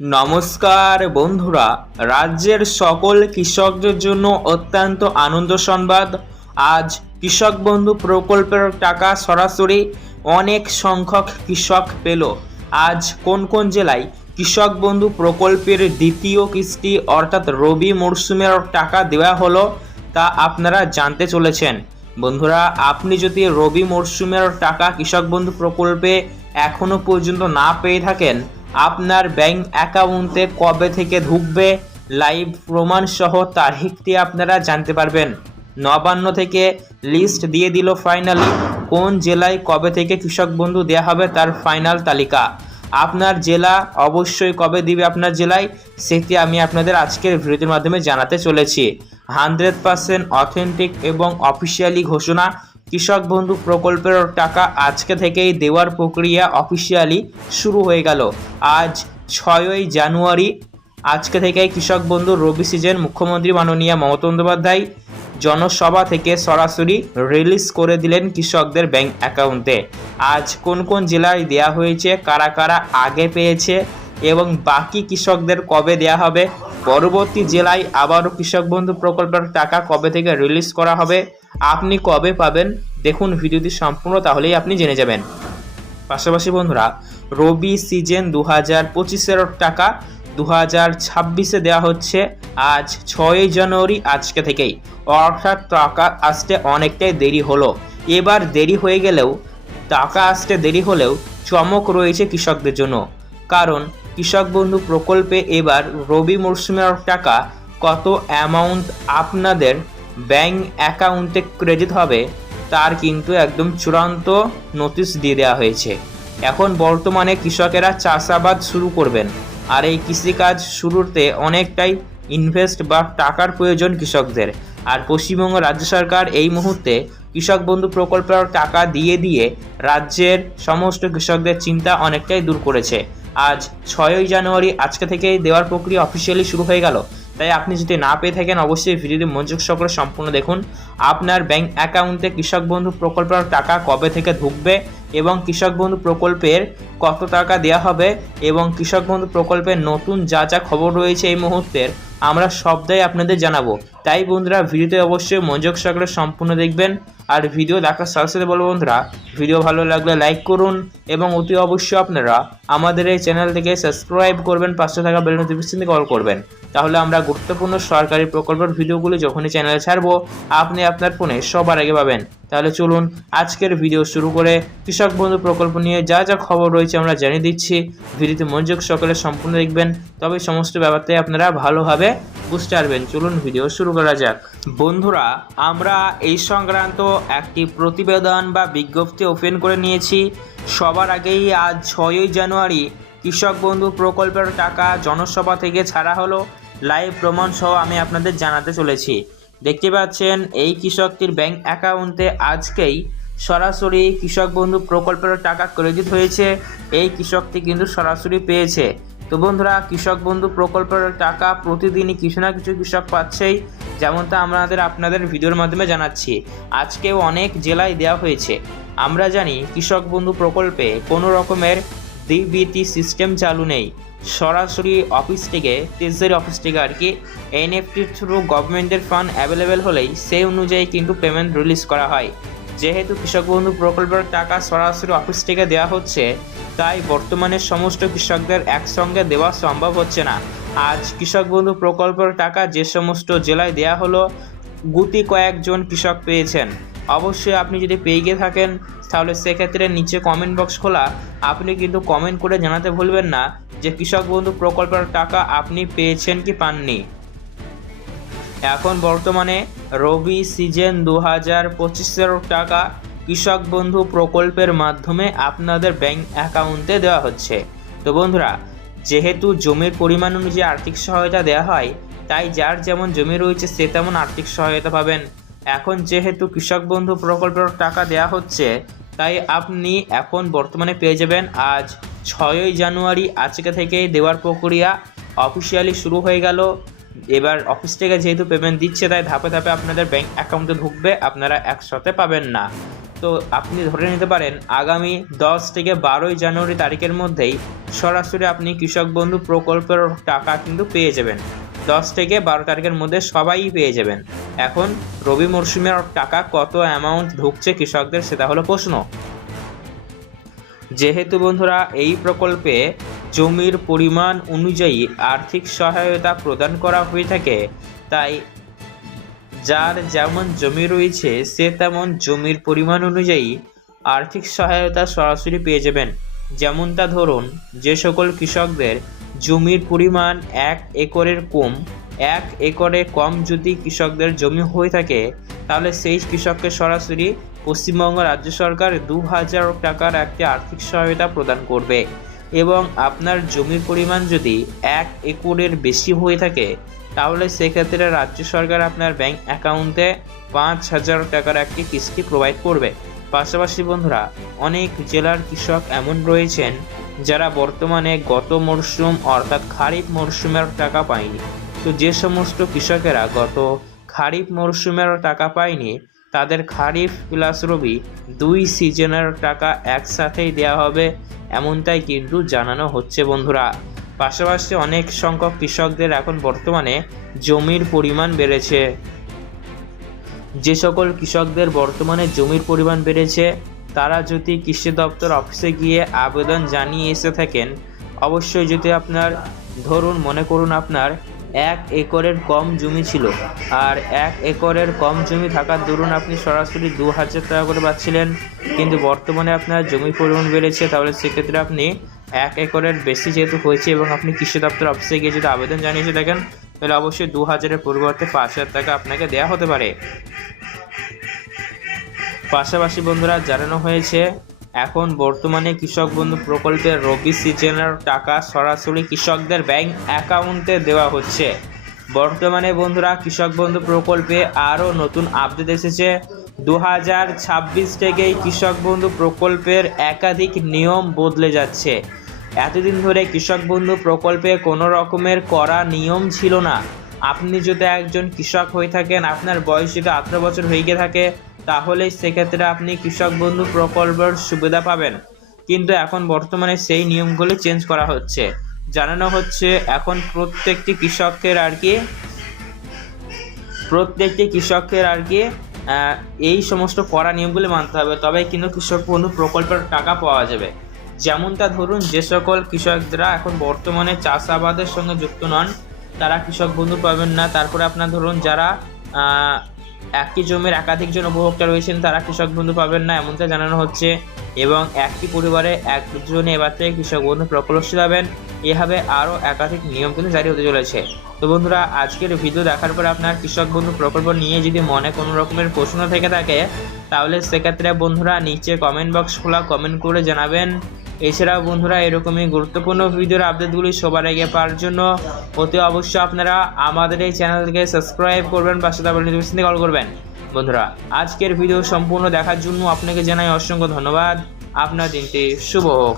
নমস্কার বন্ধুরা, রাজ্যের সকল কৃষকদের জন্য অত্যন্ত আনন্দ সংবাদ। আজ কৃষক বন্ধু প্রকল্পের টাকা সরাসরি অনেক সংখ্যক কৃষক পেল। আজ কোন কোন জেলায় কৃষক বন্ধু প্রকল্পের দ্বিতীয় কিস্তি অর্থাৎ রবি মরশুমের টাকা দেওয়া হলো তা আপনারা জানতে চলেছেন। বন্ধুরা, আপনি যদি রবি মরশুমের টাকা কৃষক বন্ধু প্রকল্পে এখনও পর্যন্ত না পেয়ে থাকেন, আপনার ব্যাংক অ্যাকাউন্টে কবে থেকে ঢুকবে লাইভ প্রমাণ সহ তারিখটি আপনারা জানতে পারবেন। নবান্ন থেকে লিস্ট দিয়ে দিল ফাইনালি, কোন জেলায় কবে থেকে কৃষক বন্ধু দেওয়া হবে তার ফাইনাল তালিকা। আপনার জেলা অবশ্যই কবে দিবে আপনার জেলায়, সেটি আমি আপনাদের আজকের ভিডিওর মাধ্যমে জানাতে চলেছি। হান্ড্রেড পার্সেন্ট অথেন্টিক এবং অফিসিয়ালি ঘোষণা কৃষক বন্ধু প্রকল্পের টাকা আজকে থেকেই দেওয়ার প্রক্রিয়া অফিসিয়ালি শুরু হয়ে গেল। আজ ছয়ই জানুয়ারি, আজকে থেকেই কৃষক বন্ধু রবি সিজন, মুখ্যমন্ত্রী মাননীয় মমতা বন্দ্যোপাধ্যায় জনসভা থেকে সরাসরি রিলিজ করে দিলেন কৃষকদের ব্যাংক অ্যাকাউন্টে আজ কোন কোন জেলায় দেয়া হয়েছে, কারা কারা আগে পেয়েছে এবং বাকি কৃষকদের কবে দেয়া হবে? পরবর্তী জেলায় আবারও কৃষক বন্ধু প্রকল্পের টাকা কবে থেকে রিলিজ করা হবে? আপনি কবে পাবেন? দেখুন ভিডিওটি সম্পূর্ণ, তাহলেই আপনি জেনে যাবেন। পাশাপাশি বন্ধুরা, রবি সিজন দু হাজার পঁচিশের টাকা দু হাজার ছাব্বিশে দেওয়া হচ্ছে আজ ছয়ই জানুয়ারি আজকে থেকেই। অর্থাৎ টাকা আসতে অনেকটাই দেরি হলো। এবার দেরি হয়ে গেলেও, টাকা আসতে দেরি হলেও চমক রয়েছে কৃষকদের জন্য। কারণ কৃষক বন্ধু প্রকল্পে এবার রবি মরশুমের টাকা কত অ্যামাউন্ট আপনাদের ব্যাংক অ্যাকাউন্টে ক্রেডিট হবে তার কিন্তু একদম চূড়ান্ত নোটিশ দিয়ে দেওয়া হয়েছে। এখন বর্তমানে কৃষকেরা চাষাবাদ শুরু করবেন আর এই কৃষিকাজ শুরুতে অনেকটাই ইনভেস্ট বা টাকার প্রয়োজন কৃষকদের। আর পশ্চিমবঙ্গ রাজ্য সরকার এই মুহূর্তে কৃষক বন্ধু প্রকল্পের টাকা দিয়ে দিয়ে রাজ্যের সমস্ত কৃষকদের চিন্তা অনেকটাই দূর করেছে। আজ ছয়ই জানুয়ারি, আজকে থেকে দেওয়ার প্রক্রিয়া অফিসিয়ালি শুরু হয়ে গেল। তাই আপনি যদি না পেয়ে থাকেন, অবশ্যই ভিডিওটি মনোযোগ সহকারে সম্পূর্ণ দেখুন। আপনার ব্যাংক অ্যাকাউন্টে কৃষক বন্ধু প্রকল্পের টাকা কবে থেকে ঢুকবে এবং কৃষক বন্ধু প্রকল্পের কত টাকা দেওয়া হবে এবং কৃষক বন্ধু প্রকল্পের নতুন যা যা খবর রয়েছে এই মুহূর্তের আমরা সবটাই আপনাদের জানাব। তাই বন্ধুরা, ভিডিওতে অবশ্যই মনোযোগ সহকারে সম্পূর্ণ দেখবেন। আর ভিডিও দেখার সাথে সাথে বলব বন্ধুরা, ভিডিও ভালো লাগলে লাইক করুন এবং অতি অবশ্যই আপনারা আমাদের এই চ্যানেল থেকে সাবস্ক্রাইব করবেন, পাশে থাকা বেল নোটিফিকেশন কল করবেন। তাহলে আমরা গুরুত্বপূর্ণ সরকারি প্রকল্পের ভিডিওগুলো যখনই চ্যানেলে ছাড়বো, আপনি আপনার ফোনে সবার আগে পাবেন। তাহলে চলুন আজকের ভিডিও শুরু করে কৃষক বন্ধু প্রকল্প নিয়ে যা যা খবর রয়েছে আমরা জানিয়ে দিচ্ছি। ভিডিওতে মনোযোগ সকলে সম্পূর্ণ দেখবেন। তবে সমস্ত ব্যাপারটাই আপনারা ভালোভাবে বুঝতে পারবেন চলুন ভিডিও শুরু করা যাক। বন্ধুরা, আমরা এই সংক্রান্ত একটি প্রতিবেদন বা বিজ্ঞপ্তি ওপেন করে নিয়েছি। সবার আগেই আজ ছয়ই জানুয়ারি, কৃষক বন্ধু প্রকল্পের টাকা জনসভা থেকে ছাড়া হলো লাইভ প্রমাণ সহ আমি আপনাদের জানাতে চলেছি। দেখতে পাচ্ছেন, এই কৃষকটির ব্যাংক অ্যাকাউন্টে আজকেই সরাসরি কৃষক বন্ধু প্রকল্পের টাকা ক্রেডিট হয়েছে। এই কৃষকটি কিন্তু সরাসরি পেয়েছে। তো বন্ধুরা, কৃষক বন্ধু প্রকল্পের টাকা প্রতিদিনই কিছু না কিছু কৃষক পাচ্ছেই, যেমনটা আমাদের আপনাদের ভিডিওর মাধ্যমে জানাচ্ছি। আজকেও অনেক জেলায় দেওয়া হয়েছে। আমরা জানি, কৃষক বন্ধু প্রকল্পে কোনো রকমের ডিবিটি সিস্টেম চালু নেই। সরাসরি অফিস থেকে ট্রেজারি অফিস থেকে আর কি এনএফটির থ্রু গভর্নমেন্টের ফান্ড অ্যাভেলেবেল হলেই সেই অনুযায়ী কিন্তু পেমেন্ট রিলিজ করা হয়। যেহেতু কৃষক বন্ধু প্রকল্পের টাকা সরাসরি অফিস থেকে দেওয়া হচ্ছে তাই বর্তমানে সমস্ত কৃষকদের একসঙ্গে দেওয়া সম্ভব হচ্ছে না। আজ কৃষক বন্ধু প্রকল্পের টাকা যে সমস্ত জেলায় দেওয়া হলো, গুটি কয়েকজন কৃষক পেয়েছেন। অবশ্যই আপনি যদি পেয়ে গিয়ে থাকেন, তাহলে সেক্ষেত্রে নিচে কমেন্ট বক্স খোলা। আপনি কিন্তু কমেন্ট করে জানাতে ভুলবেন না যে কৃষক বন্ধু প্রকল্পের টাকা আপনি পেয়েছেন কি পাননি। এখন বর্তমানে রবি সিজন দু হাজার পঁচিশের টাকা কৃষক বন্ধু প্রকল্পের মাধ্যমে আপনাদের ব্যাংক অ্যাকাউন্টে দেওয়া হচ্ছে। তো বন্ধুরা, যেহেতু জমির পরিমাণ অনুযায়ী আর্থিক সহায়তা দেওয়া হয়, তাই যার যেমন জমি রয়েছে সে তেমন আর্থিক সহায়তা পাবেন। এখন যেহেতু কৃষক বন্ধু প্রকল্পের টাকা দেওয়া হচ্ছে, তাই আপনি এখন বর্তমানে পেয়ে যাবেন আজ ছয়ই জানুয়ারি, আজকে থেকেই দেওয়ার প্রক্রিয়া অফিসিয়ালি শুরু হয়ে গেল। এবার অফিস থেকে যেহেতু পেমেন্ট দিচ্ছে, তাই ধাপে ধাপে আপনাদের ব্যাংক অ্যাকাউন্টে ঢুকবে, আপনারা একসাথে পাবেন না। তো আপনি ধরে নিতে পারেন আগামী দশ থেকে বারোই জানুয়ারি তারিখের মধ্যেই সরাসরি আপনি কৃষক বন্ধু প্রকল্পের টাকা কিন্তু পেয়ে যাবেন। দশ থেকে বারো তারিখের মধ্যে সবাই পেয়ে যাবেন। এখন রবি মরশুমের টাকা কত অ্যামাউন্ট ঢুকছে কৃষকদের সেটা হলো প্রশ্ন। যেহেতু বন্ধুরা এই প্রকল্পে জমির পরিমাণ অনুযায়ী আর্থিক সহায়তা প্রদান করা হয়ে থাকে, তাই যার যেমন জমি রয়েছে, সে তেমন জমির পরিমাণ অনুযায়ী আর্থিক সহায়তা সরাসরি পেয়ে যাবেন। যেমনটা ধরুন, যে সকল কৃষকদের জমির পরিমাণ এক একরের কম, এক একরে কম যদি কৃষকদের জমি হয়ে থাকে, তাহলে সেই কৃষককে সরাসরি পশ্চিমবঙ্গ রাজ্য সরকার দু হাজার টাকার একটি আর্থিক সহায়তা প্রদান করবে। এবং আপনার জমির পরিমাণ যদি এক একরের বেশি হয়ে থাকে তাহলে সেক্ষেত্রে রাজ্য সরকার আপনার ব্যাংক অ্যাকাউন্টে পাঁচ হাজার টাকার একটি কিস্তি প্রোভাইড করবে। পাশাপাশি বন্ধুরা, অনেক জেলার কৃষক এমন রয়েছেন যারা বর্তমানে গত মরশুম অর্থাৎ খারিফ মরশুমের টাকা পায়নি। তো যে সমস্ত কৃষকেরা গত খারিফ মরশুমের টাকা পায়নি, তাদের খারিফ প্লাস রবি দুই সিজনের টাকা একসাথেই দেওয়া হবে, এমনটাই কিন্তু জানানো হচ্ছে বন্ধুরা। পাশাপাশি অনেক সংখ্যক কৃষকদের এখন বর্তমানে জমির পরিমাণ বেড়েছে। যে সকল কৃষকদের বর্তমানে জমির পরিমাণ বেড়েছে, তারা যদি কৃষি দপ্তর অফিসে গিয়ে আবেদন জানিয়ে এসে থাকেন, অবশ্যই যদি আপনার, ধরুন মনে করুন আপনার এক একরের কম জমি ছিল, আর এক একরের কম জমি থাকার দরুন আপনি সরাসরি দু হাজার টাকা করে পাচ্ছিলেন, কিন্তু বর্তমানে আপনার জমির পরিমাণ বেড়েছে, তাহলে সেক্ষেত্রে আপনি এক একরের বেশি যেহেতু হয়েছে এবং আপনি কৃষি দপ্তর অফিসে গিয়ে যদি আবেদন জানিয়েছে দেখেন, তাহলে অবশ্যই দু হাজারের পরিবর্তে পাঁচ হাজার টাকা আপনাকে দেওয়া হতে পারে। পাশাপাশি বন্ধুরা, জানানো হয়েছে, এখন বর্তমানে কৃষক বন্ধু প্রকল্পের রবি সিজনের টাকা সরাসরি কৃষকদের ব্যাংক অ্যাকাউন্টে দেওয়া হচ্ছে। বর্তমানে বন্ধুরা, কৃষক বন্ধু প্রকল্পে আরও নতুন আপডেট এসেছে। দু হাজার ছাব্বিশ থেকেই কৃষক বন্ধু প্রকল্পের একাধিক নিয়ম বদলে যাচ্ছে। এতদিন ধরে কৃষক বন্ধু প্রকল্পে কোনো রকমের করা নিয়ম ছিল না। আপনি যদি একজন কৃষক হয়ে থাকেন, আপনার বয়স যদি আঠেরো বছর হয়ে গিয়ে থাকে, তাহলে সেক্ষেত্রে আপনি কৃষক বন্ধু প্রকল্পের সুবিধা পাবেন। কিন্তু এখন বর্তমানে সেই নিয়মগুলি চেঞ্জ করা হচ্ছে। জানানো হচ্ছে, এখন প্রত্যেকটি কৃষকের আর কি, প্রত্যেকটি কৃষকের আর কি এই সমস্ত কড়া নিয়মগুলি মানতে হবে। তবে কিন্তু কৃষক বন্ধু প্রকল্পের টাকা পাওয়া যাবে। যেমনটা ধরুন, যে সকল কৃষকরা এখন বর্তমানে চাষাবাদের সঙ্গে যুক্ত নন, তারা কৃষক বন্ধু পাবেন না। তারপরে আপনার ধরুন, যারা একই জমির একাধিক জন উপভোক্তা রয়েছেন, তারা কৃষক বন্ধু পাবেন না, এমনটা জানানো হচ্ছে। এবং একটি পরিবারে একজনে এবার থেকে কৃষক বন্ধু প্রকল্প পাবেন এভাবে আরও একাধিক নিয়ম কিন্তু জারি হতে চলেছে। তো বন্ধুরা, আজকের ভিডিও দেখার পর আপনার কৃষক বন্ধু প্রকল্প নিয়ে যদি মনে কোনো রকমের প্রশ্ন থেকে থাকে, তাহলে সেক্ষেত্রে বন্ধুরা নিচে কমেন্ট বক্স খোলা কমেন্ট করে জানাবেন। এছাড়াও বন্ধুরা, এরকমই গুরুত্বপূর্ণ ভিডিওর আপডেটগুলি সবার আগে পাওয়ার জন্য অতি অবশ্যই আপনারা আমাদের এই চ্যানেলকে সাবস্ক্রাইব করবেন বা সাথে নোটিফিকেশন কল করবেন। বন্ধুরা, আজকের ভিডিও সম্পূর্ণ দেখার জন্য আপনাকে জানাই অসংখ্য ধন্যবাদ। আপনার দিনটি শুভ হোক।